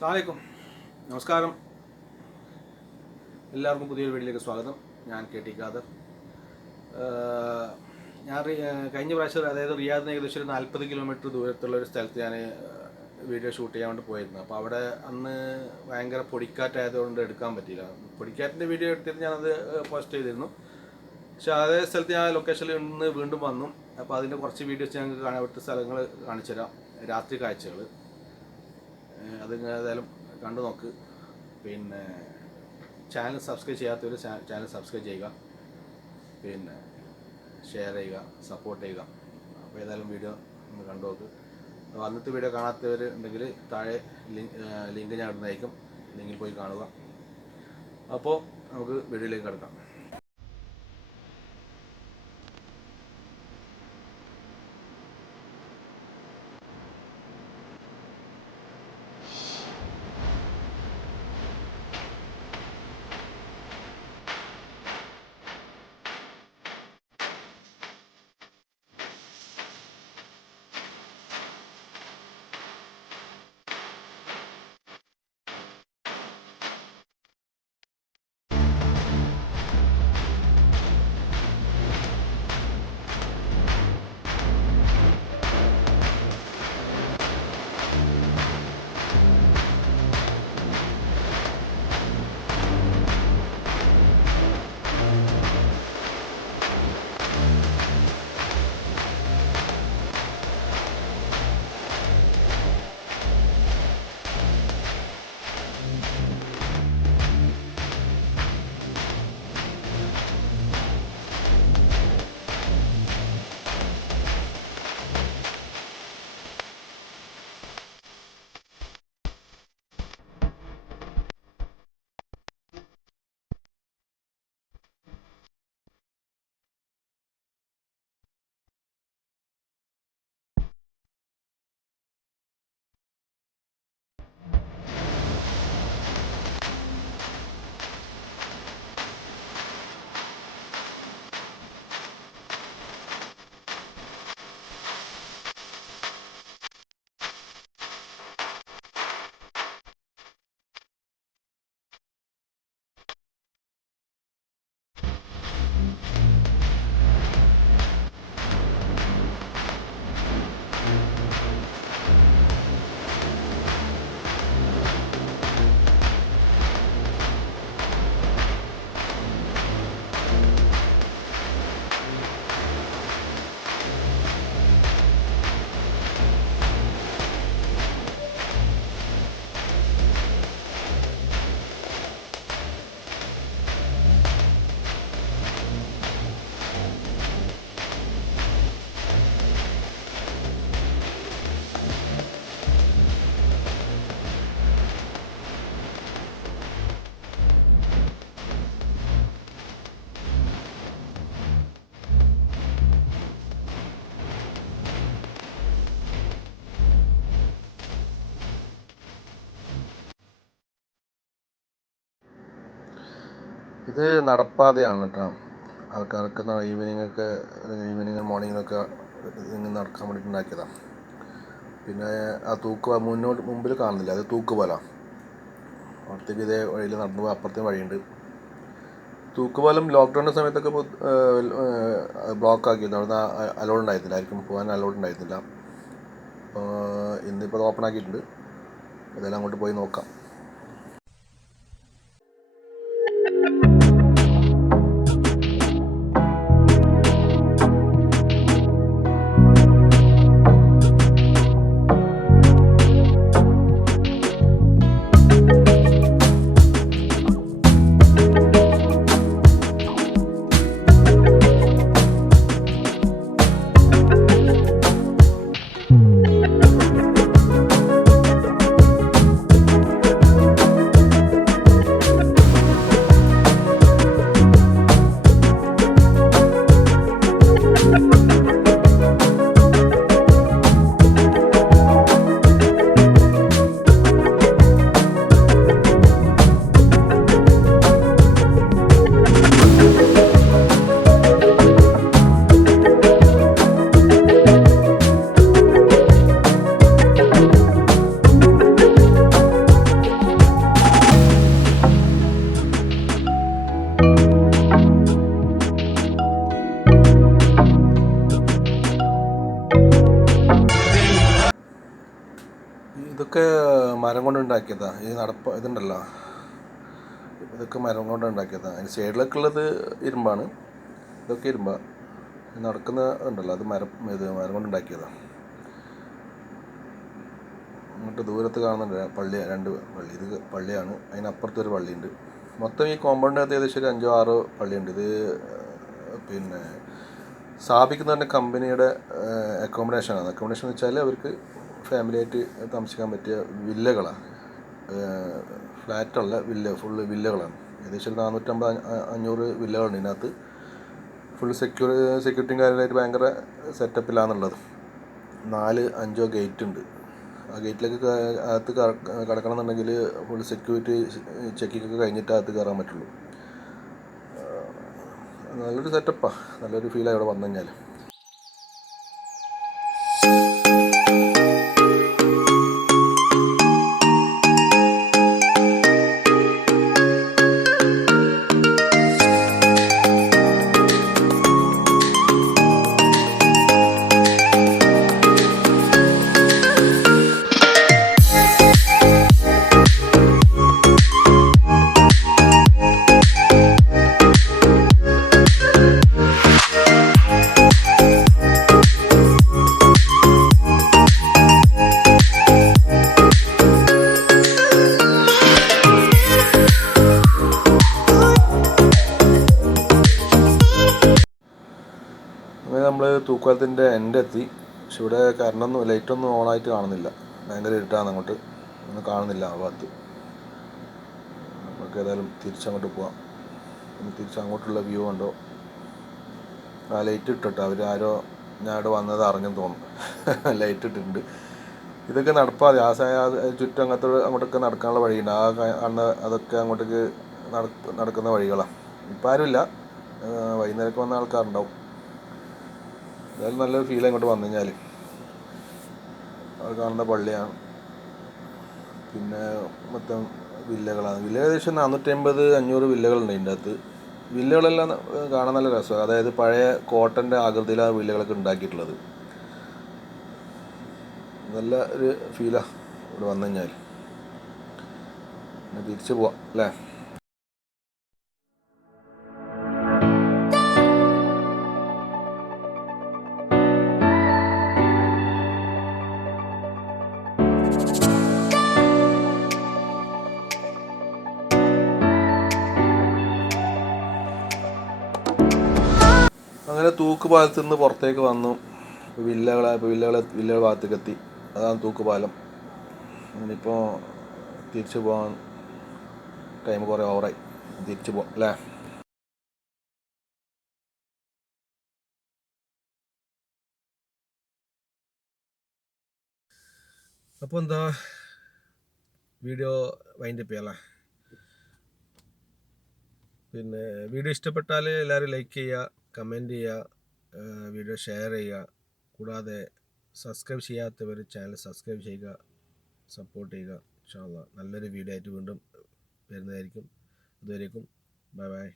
അസ്സലാമു നമസ്കാരം. എല്ലാവർക്കും പുതിയൊരു വീഡിയോയിലേക്ക് സ്വാഗതം. ഞാൻ KT ഖാദർ. ഞാൻ കഴിഞ്ഞ പ്രാവശ്യം, അതായത് റിയാദിന് ഏകദേശം ഒരു 40 കിലോമീറ്റർ ദൂരത്തുള്ള ഒരു സ്ഥലത്ത് ഞാൻ വീഡിയോ ഷൂട്ട് ചെയ്യാൻ വേണ്ടി പോയിരുന്നു. അപ്പോൾ അവിടെ അന്ന് ഭയങ്കര പൊടിക്കാറ്റായതുകൊണ്ട് എടുക്കാൻ പറ്റിയില്ല. പൊടിക്കാറ്റിൻ്റെ വീഡിയോ എടുത്തിട്ട് ഞാനത് പോസ്റ്റ് ചെയ്തിരുന്നു. പക്ഷേ അതേ സ്ഥലത്ത് ഞാൻ ലൊക്കേഷനിൽ ഇന്ന് വീണ്ടും വന്നു. അപ്പോൾ അതിൻ്റെ കുറച്ച് വീഡിയോസ് ഞങ്ങൾക്ക് അവിടുത്തെ സ്ഥലങ്ങൾ കാണിച്ചു തരാം, രാത്രി കാഴ്ചകൾ. അത് ഏതായാലും കണ്ടു നോക്ക്. പിന്നെ ചാനൽ സബ്സ്ക്രൈബ് ചെയ്യാത്തവർ ചാനൽ സബ്സ്ക്രൈബ് ചെയ്യുക, പിന്നെ ഷെയർ ചെയ്യുക, സപ്പോർട്ട് ചെയ്യുക. അപ്പോൾ ഏതായാലും വീഡിയോ ഒന്ന് കണ്ടു നോക്ക്. അന്നത്തെ വീഡിയോ കാണാത്തവർ ഉണ്ടെങ്കിൽ താഴെ ലിങ്ക് ഞാൻ ഇടുന്നതായിരിക്കും, ലിങ്കിൽ പോയി കാണുക. അപ്പോൾ നമുക്ക് വീഡിയോയിലേക്ക് കിടക്കാം. ഇത് നടപ്പാതയാണ് കേട്ടോ. ആൾക്കാർക്ക് ഈവനിങ് മോർണിംഗിലൊക്കെ ഇങ്ങനെ നടക്കാൻ വേണ്ടിയിട്ട് ഉണ്ടാക്കിയതാണ്. പിന്നെ ആ മുമ്പിൽ കാണുന്നില്ല, അത് തൂക്കുപാലം. അവിടത്തേക്ക് ഇതേ വഴിയിൽ നടന്നു പോയി അപ്പുറത്തെ വഴിയുണ്ട്. തൂക്കുപാലം ലോക്ക്ഡൗണിൻ്റെ സമയത്തൊക്കെ ബ്ലോക്ക് ആക്കിയിരുന്നു. അവിടുന്ന് അലോഡ് ഉണ്ടായിരുന്നില്ല, ആർക്കും പോകാൻ അലോഡ് ഉണ്ടായിരുന്നില്ല. ഇന്നിപ്പോൾ അത് ഓപ്പൺ ആക്കിയിട്ടുണ്ട്. അതെല്ലാം അങ്ങോട്ട് പോയി നോക്കാം. ഇതൊക്കെ മരം കൊണ്ട് ഉണ്ടാക്കിയതാണ്. ഈ ഇതുണ്ടല്ലോ, ഇതൊക്കെ മരം കൊണ്ട് ഉണ്ടാക്കിയതാണ്. അതിന് സൈഡിലൊക്കെ ഉള്ളത് ഇരുമ്പാണ്, ഇതൊക്കെ ഇരുമ്പാണ്. നടക്കുന്ന ഉണ്ടല്ലോ അത് മരം കൊണ്ട് ഉണ്ടാക്കിയതാണ്. അങ്ങോട്ട് ദൂരത്ത് കാണുന്നുണ്ട് പള്ളി, 2 പള്ളി. ഇത് പള്ളിയാണ്, അതിനപ്പുറത്തൊരു പള്ളിയുണ്ട്. മൊത്തം ഈ കോമ്പൗണ്ടിനകത്ത് ഏകദേശം ഒരു 5-6 പള്ളിയുണ്ട്. ഇത് പിന്നെ സ്ഥാപിക്കുന്ന തന്നെ കമ്പനിയുടെ അക്കോമഡേഷനാണ്. അക്കോമഡേഷൻ എന്ന് വെച്ചാൽ അവർക്ക് ഫാമിലിയായിട്ട് താമസിക്കാൻ പറ്റിയ വില്ലകളാണ്, ഫ്ലാറ്റല്ല, ഫുള്ള് വില്ലകളാണ്. ഏകദേശം 450-500 വില്ലകളുണ്ട് ഇതിനകത്ത്. ഫുൾ സെക്യൂരിറ്റിയും കാര്യമായിട്ട് ഭയങ്കര സെറ്റപ്പിലാണുള്ളത്. 4-5 ഗേറ്റ് ഉണ്ട്. ആ ഗേറ്റിലേക്ക് അകത്ത് കടക്കണം എന്നുണ്ടെങ്കിൽ ഫുൾ സെക്യൂരിറ്റി ചെക്കിങ്ങൊക്കെ കഴിഞ്ഞിട്ട് അകത്ത് കയറാൻ പറ്റുള്ളൂ. നല്ലൊരു സെറ്റപ്പാണ്, നല്ലൊരു ഫീലാണ് ഇവിടെ വന്നു കഴിഞ്ഞാൽ. അങ്ങനെ നമ്മൾ തൂക്കുപാലത്തിൻ്റെ എത്തി. പക്ഷെ ഇവിടെ ലൈറ്റൊന്നും ഓണായിട്ട് കാണുന്നില്ല, ഭയങ്കര ഇരുട്ടാണ്, അങ്ങോട്ട് ഒന്നും കാണുന്നില്ല ആ ഭാഗത്ത്. നമുക്ക് ഏതായാലും തിരിച്ചങ്ങോട്ട് പോവാം. തിരിച്ചങ്ങോട്ടുള്ള വ്യൂ ഉണ്ടോ? ആ ലൈറ്റ് ഇട്ടിട്ടോ, ആരോ ഞാൻ ഇവിടെ വന്നത് അറിഞ്ഞെന്ന് തോന്നുന്നു. ലൈറ്റ് ഇട്ടിട്ടുണ്ട്. ഇതൊക്കെ നടപ്പാതെ ചുറ്റും അങ്ങോട്ടൊക്കെ നടക്കാനുള്ള വഴിയുണ്ട്. ആ കാണുന്ന അതൊക്കെ അങ്ങോട്ടേക്ക് നടക്കുന്ന വഴികളാണ്. ഇപ്പം ആരുമില്ല, വൈകുന്നേരമൊക്കെ വന്ന ആൾക്കാരുണ്ടാവും. എന്തായാലും നല്ലൊരു ഫീൽ അങ്ങോട്ട് വന്നു കഴിഞ്ഞാൽ. അത് കാണുന്ന പള്ളിയാണ്, പിന്നെ മൊത്തം വില്ലകളാണ്. വില്ല ഏകദേശം 450-500 വില്ലകളുണ്ട് ഇതിൻ്റെ അകത്ത്. വില്ലകളെല്ലാം കാണാൻ നല്ല രസമാണ്. അതായത് പഴയ കോട്ടൻ്റെ ആകൃതിയിലാണ് വില്ലകളൊക്കെ ഉണ്ടാക്കിയിട്ടുള്ളത്. നല്ല ഒരു ഫീലാണ് ഇവിടെ വന്നു കഴിഞ്ഞാൽ. പിന്നെ തിരിച്ചു പോവാം അല്ലേ. അങ്ങനെ തൂക്കുപാലത്തിൽ നിന്ന് പുറത്തേക്ക് വന്നു. വില്ലകൾ ഭാഗത്തേക്ക് എത്തി. അതാണ് തൂക്കുപാലം. അങ്ങനിപ്പോൾ തിരിച്ചു പോകാൻ ടൈം കുറേ ഓവറായി. തിരിച്ചു പോകാം അല്ലേ. അപ്പോൾ എന്താ, വീഡിയോ വൈൻഡപ്പ് ചെയ്യാം അല്ലേ. പിന്നെ വീഡിയോ ഇഷ്ടപ്പെട്ടാൽ എല്ലാവരും ലൈക്ക് ചെയ്യുക, കമൻറ്റ് ചെയ്യുക, വീഡിയോ ഷെയർ ചെയ്യുക. കൂടാതെ സബ്സ്ക്രൈബ് ചെയ്യാത്തവർ ചാനൽ സബ്സ്ക്രൈബ് ചെയ്യുക, സപ്പോർട്ട് ചെയ്യുക. ഇൻഷാ അല്ലാഹ് നല്ലൊരു വീഡിയോ ആയിട്ട് വീണ്ടും വരുന്നതായിരിക്കും. അതുവരേക്കും ബൈ ബൈ.